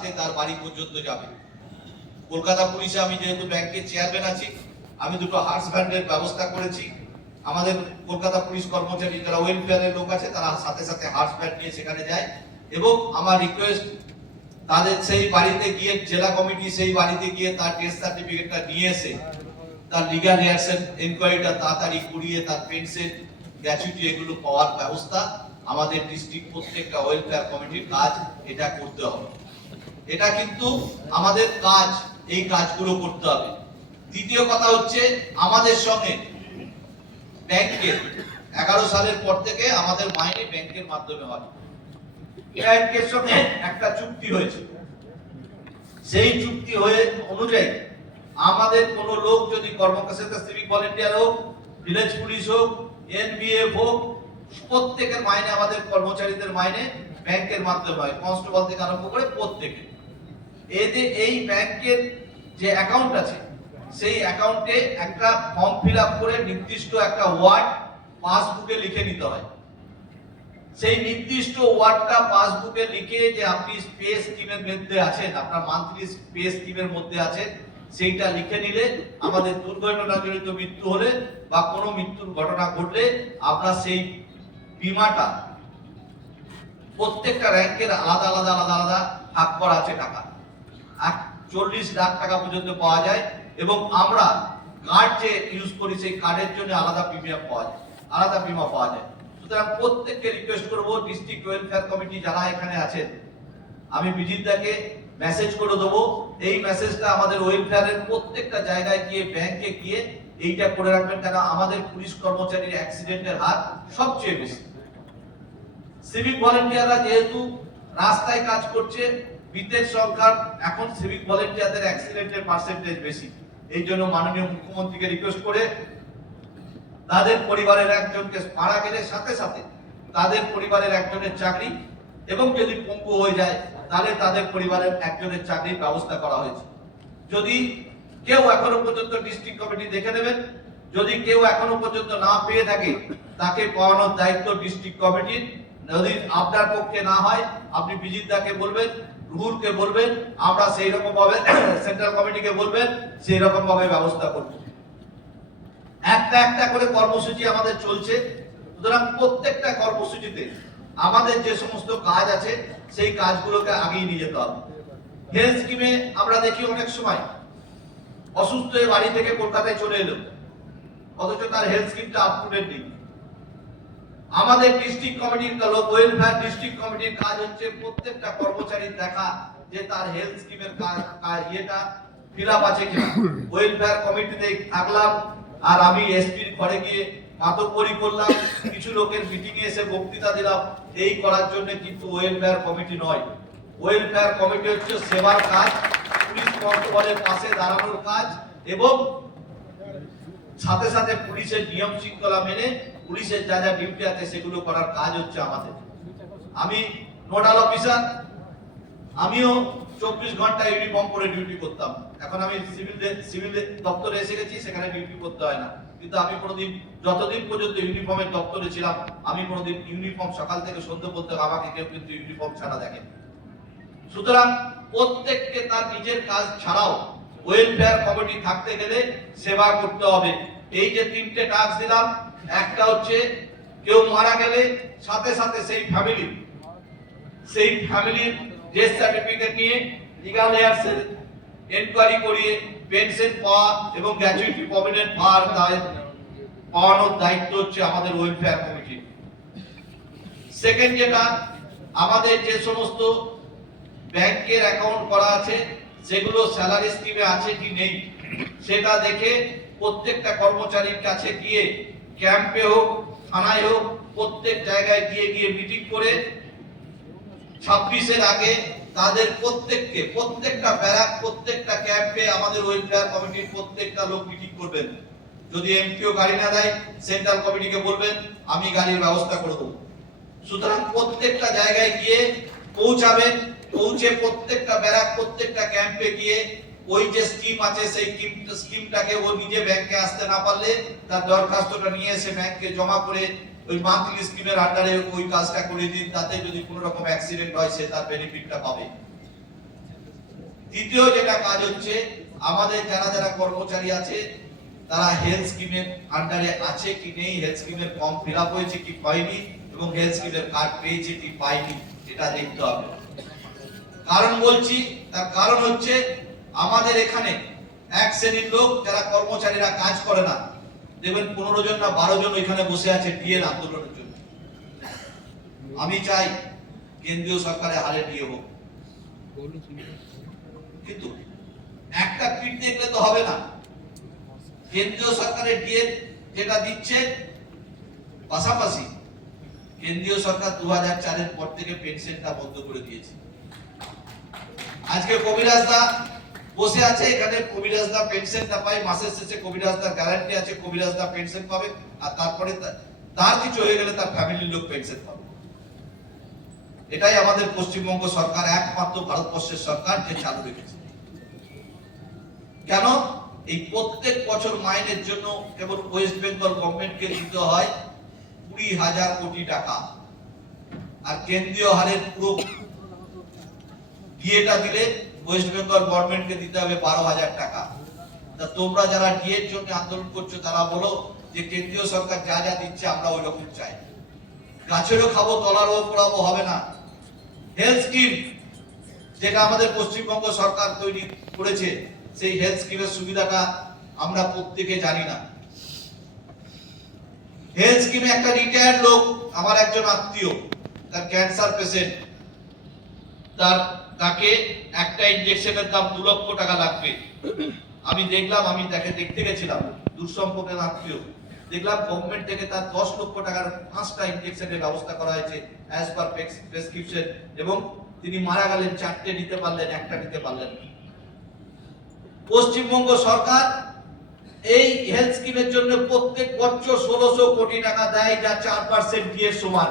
সাথে তার বাড়ি পর্যন্ত যাবে। কলকাতা পুলিশে আমি যেহেতু ব্যাংকের চেয়ারম্যান আছি, আমি দুটো হার্স ব্যান্ডের ব্যবস্থা করেছি। আমাদের কলকাতা পুলিশ কর্মচারী যারা ওয়েলফেয়ারের লোক আছে, তারা সাথে সাথে হার্স ব্যান্ড নিয়ে সেখানে যায় এবং আমার রিকোয়েস্ট তাদের সেই বাড়িতে গিয়ে জেলা কমিটি সেই বাড়িতে গিয়ে তার টেস্ট সার্টিফিকেটটা নিয়ে এসে, তার লিগাল হেয়ারসেন এনকোয়ারিটা তাড়াতাড়ি করিয়ে তার পেনশন গ্র্যাচুইটি এগুলো পাওয়ার ব্যবস্থা আমাদের ডিস্ট্রিক্ট প্রত্যেকটা ওয়েলফেয়ার কমিটির কাজ এটা করতে হবে। এটা কিন্তু আমাদের কাজ, এই কাজগুলো করতে হবে। দ্বিতীয় কথা হচ্ছে আমাদের সঙ্গে ব্যাংকের এগারো সালের পর থেকে আমাদের মাইনে ব্যাংকের মাধ্যমে হয়। ব্যাংকের সঙ্গে একটা চুক্তি হয়েছে। সেই চুক্তি হয়ে অনুযায়ী আমাদের কোন লোক যদি কর্মক্ষেত্রে সিভিক ভলেন্টিয়ার হোক ভিলেজ পুলিশ হোক এনবিএফ হোক, প্রত্যেকের মাইনে আমাদের কর্মচারীদের মাইনে ব্যাংকের মাধ্যমে হয় কনস্টেবল থেকে আরম্ভ করে প্রত্যেকে এতে এই ব্যাংকের যে অ্যাকাউন্ট আছে, সেই অ্যাকাউন্টে একটা ফর্ম ফিল আপ করে নির্দিষ্ট একটা ওয়ার্ড পাসবুকে লিখে নিতে হয়। সেই নির্দিষ্ট ওয়ার্ডটা পাসবুকে লিখে যে আপনি পে স্কিমের মধ্যে আছেন, আপনার মান্থলি পে স্কিমের মধ্যে আছেন, সেইটা লিখে নিলে আমাদের দুর্ঘটনা জড়িত মৃত্যু হলে বা কোনো মৃত্যুর ঘটনা ঘটলে আপনার সেই বিমাটা প্রত্যেকটা র্যাঙ্কের আলাদা আলাদা আলাদা আলাদা ভাগ করা আছে টাকা। চল্লিশ লাখ টাকা পর্যন্ত পাওয়া যায় এবং আমরা কার্ড যে ইউজ করি সেই কার্ডের জন্য আলাদা প্রিমিয়াম পাওয়া যায়, আলাদা বিমা পাওয়া যায়। সুতরাং প্রত্যেককে রিকোয়েস্ট করব ডিস্ট্রিক্ট ওয়েলফেয়ার কমিটি যারা এখানে আছেন, আমি বিজিতদাকে মেসেজ করে দেবো। এই মেসেজটা আমাদের ওয়েলফেয়ারের প্রত্যেকটা জায়গায় গিয়ে ব্যাংকে গিয়ে এইটা করে রাখবেন কেন? আমাদের পুলিশ কর্মচারীর অ্যাক্সিডেন্টের হার সবচেয়ে বেশি। সিভিক ভলেন্টিয়াররা যেহেতু রাস্তায় কাজ করছে মৃতের সংখ্যা এখন সিভিক ভলেন্টিয়ারদের অ্যাক্সিডেন্টের পার্সেন্টেজ বেশি। এই জন্য মাননীয় মুখ্যমন্ত্রীকে রিকোয়েস্ট করে তাদের পরিবারের একজনকে মারা গেলে সাথে সাথে তাদের পরিবারের একজনের চাকরি এবং যদি পঙ্গু হয়ে যায়, তাহলে তাদের পরিবারের একজনের চাকরির ব্যবস্থা করা হয়েছে। যদি কেউ এখনও পর্যন্ত ডিস্ট্রিক্ট কমিটি দেখে নেবেন, যদি কেউ এখনও পর্যন্ত না পেয়ে থাকে, তাকে পাওয়ানোর দায়িত্ব ডিস্ট্রিক্ট কমিটির যদি আপনার পক্ষে না হয়, আপনি বিজিত দাকে বলবেন, রুহুলকে বলবেন, আমরা সেই রকম ভাবে সেন্ট্রাল কমিটিকে বলবেন সেই রকম ভাবে ব্যবস্থা করব। একটা একটা করে কর্মসূচি আমাদের চলছে। সুতরাং প্রত্যেকটা কর্মসূচিতে আমাদের যে সমস্ত কাজ আছে, সেই কাজগুলোকে আগিয়ে নিয়ে যেতে হবে। হেলথ স্কিমে আমরা দেখি অনেক সময়, অসুস্থ হয়ে বাড়ি থেকে কলকাতায় চলে এলো। অথচ তার হেলথ স্কিমটা আপ টু ডেট নেই। আমাদের ডিস্ট্রিক্ট কমিটির লোক ওয়েলফেয়ার ডিস্ট্রিক্ট কমিটির কাজ হচ্ছে প্রত্যেকটা কর্মচারীর দেখা যে তার হেলথ স্কিমের ইয়েটা ফিল আপ আছে কিনা। ওয়েলফেয়ার কমিটিতে থাকলাম, আর আমি এসপির ঘরে গিয়ে মাতব্বরি করলাম, কিছু লোকের মিটিং এ এসে বক্তৃতা দিলাম, এই করার জন্য কিন্তু ওয়েলফেয়ার কমিটি নয়। ওয়েলফেয়ার কমিটি হচ্ছে সেবার কাজ, পুলিশ কনস্টেবলের পাশে দাঁড়ানোর কাজ, এবং সাথে সাথে পুলিশের নিয়ম শৃঙ্খলা মেনে পুলিশের যা যা ডিউটি আছে সেগুলো করার কাজ হচ্ছে আমাদের। আমি নোডাল অফিসার, আমিও চব্বিশ ঘণ্টা ইউনিফর্ম পরে ডিউটি করতাম। এখন আমি সিভিল সিভিল দপ্তরে এসে গেছি, সেখানে ডিউটি করতে হয় না। কিন্তু আমি কোনোদিন, যতদিন পর্যন্ত ইউনিফর্মের দপ্তরে ছিলাম, আমি কোনোদিন ইউনিফর্ম সকাল থেকে সন্ধ্যে পর্যন্ত আমাকে কেউ কিন্তু ইউনিফর্ম ছাড়া দেখেন। সুতরাং প্রত্যেককে তার নিজের কাজ ছাড়াও ওয়েলফেয়ার কমিটি থাকতে গেলে সেবা করতে হবে। এই যে তিনটে টাস্ক দিলাম, একটা হচ্ছে কেউ মারা গেলে সাথে সাথে সেই ফ্যামিলি সেই ফ্যামিলির ডেথ সার্টিফিকেট নিয়ে লিগাল হেয়ারসেল এনকোয়ারি করিয়ে পেনশন পাওয়া এবং গ্র্যাচুইটি প্রভিডেন্ট পাওয়ার পাওয়ানোর দায়িত্ব হচ্ছে আমাদের ওয়েলফেয়ার কমিটির সেকেন্ড যেটা, আমাদের যে সমস্ত ব্যাংকের অ্যাকাউন্ট করা আছে সেগুলো স্যালারি স্কিমে আছে কি নেই, সেটা দেখে প্রত্যেকটা কর্মচারীর কাছে গিয়ে ক্যাম্পে হোক, থানায় হোক, প্রত্যেক জায়গায় গিয়ে গিয়ে মিটিং করে ছাব্বিশের আগে তাদের প্রত্যেককে, প্রত্যেকটা ব্যারাক, প্রত্যেকটা ক্যাম্পে আমাদের ওয়েলফেয়ার কমিটির প্রত্যেকটা লোক মিটিং করবেন। যদি এমপিও গাড়ি না দেয় সেন্ট্রাল কমিটিকে বলবেন, আমি গাড়ির ব্যবস্থা করে দেবো। সুতরাং প্রত্যেকটা জায়গায় গিয়ে পৌঁছাবেন পৌঁছে প্রত্যেকটা ব্যারাক, প্রত্যেকটা ক্যাম্পে গিয়ে ওই যে স্কিম আছে, সেই স্কিমটাকে ও নিজে ব্যাংকে আসতে না পারলে তার দরখাস্তটা নিয়ে এসে ব্যাংকে জমা করে ওই মান্থলি স্কিমের আন্ডারে ওই কাজটা করে দিন, তাতে যদি কোনো রকম অ্যাক্সিডেন্ট হয়, সে তার বেনিফিটটা পাবে। তৃতীয় যেটা কাজ হচ্ছে, আমাদের যারা যারা কর্মচারী আছে, তারা হেলথ স্কিমের আন্ডারে আছে কি নেই হেলথ স্কিমের ফর্ম ফিল আপ হয়েছে কি পাইনি এবং হেলথ স্কিমের কার্ড পেয়েছে কি পাইনি এটা দেখতে হবে। কারণ বলছি, তার কারণ হচ্ছে আমাদের এখানে এক শ্রেণির লোক, যারা কর্মচারীরা কাজ করে না, দেখবেন পনেরো জন না বারো জন এখানে বসে আছে ডিএর আন্দোলনের জন্য। আমি চাই কেন্দ্রীয় সরকারের হারে ডিএ হোক। কিন্তু একটা পিঠ দেখলে তো হবে না। কেন্দ্রীয় সরকারের ডিএ যেটা দিচ্ছে, পাশাপাশি কেন্দ্রীয় সরকার দু হাজার চারের পর থেকে পেনশনটা বন্ধ করে দিয়েছে। আজকে কবিরাজ দা বসে আছে, এখানে কবিরাজ দা পেনশনটা পায়, মাসের শেষে কবিরাজ দা গ্যারান্টি আছে, কবিরাজ দা পেনশন পাবে, আর তারপরে তার কিছু হয়ে গেলে তার ফ্যামিলির লোক পেনশন পাবে। এটাই আমাদের পশ্চিমবঙ্গ সরকার, একমাত্র ভারতবর্ষের সরকার যে চালু রেখেছে। কেন? এই প্রত্যেক বছর মাইনের জন্য কেবল ওয়েস্ট বেঙ্গল গভর্নমেন্টকে দিতে হয় কুড়ি হাজার কোটি টাকা। আর কেন্দ্রীয় হারের পুরো ডিএটা দিলে ওয়েস্ট বেঙ্গল গভর্নমেন্টকে দিতে হবে বারো হাজার টাকা। তা তোমরা যারা ডিএর জন্য আন্দোলন করছ, তারা বলো যে কেন্দ্রীয় সরকার যা যা দিচ্ছে আমরা ওই রকম চাই। গাছেরও খাব, তলারও পড়াবো, হবে না। হেলথ স্কিম যেটা আমাদের পশ্চিমবঙ্গ সরকার তৈরি করেছে, সেই হেলথ স্কিমের সুবিধাটা আমরা প্রত্যেকে জানি না। হেলথ স্কিমে একটা রিটায়ার্ড লোক, আমার একজন আত্মীয়, তার ক্যান্সার পেশেন্ট তার তাকে একটা ইনজেকশনের দাম দু লক্ষ টাকা লাগবে। আমি দেখলাম, আমি তাকে দেখতে গেছিলাম দূর সম্পর্কের আত্মীয় দেখলাম গভর্নমেন্ট থেকে তার দশ লক্ষ টাকার পাঁচটা ইনজেকশনের ব্যবস্থা করা হয়েছে অ্যাজ পার প্রেসক্রিপশন এবং তিনি মারা গেলেন, চারটে নিতে পারলেন, একটা নিতে পারলেন পশ্চিমবঙ্গ সরকার এই হেলথ স্কিমের জন্য প্রত্যেক বছর ষোলোশো কোটি টাকা দেয়, যা চার পার্সেন্ট দিয়ে সমান।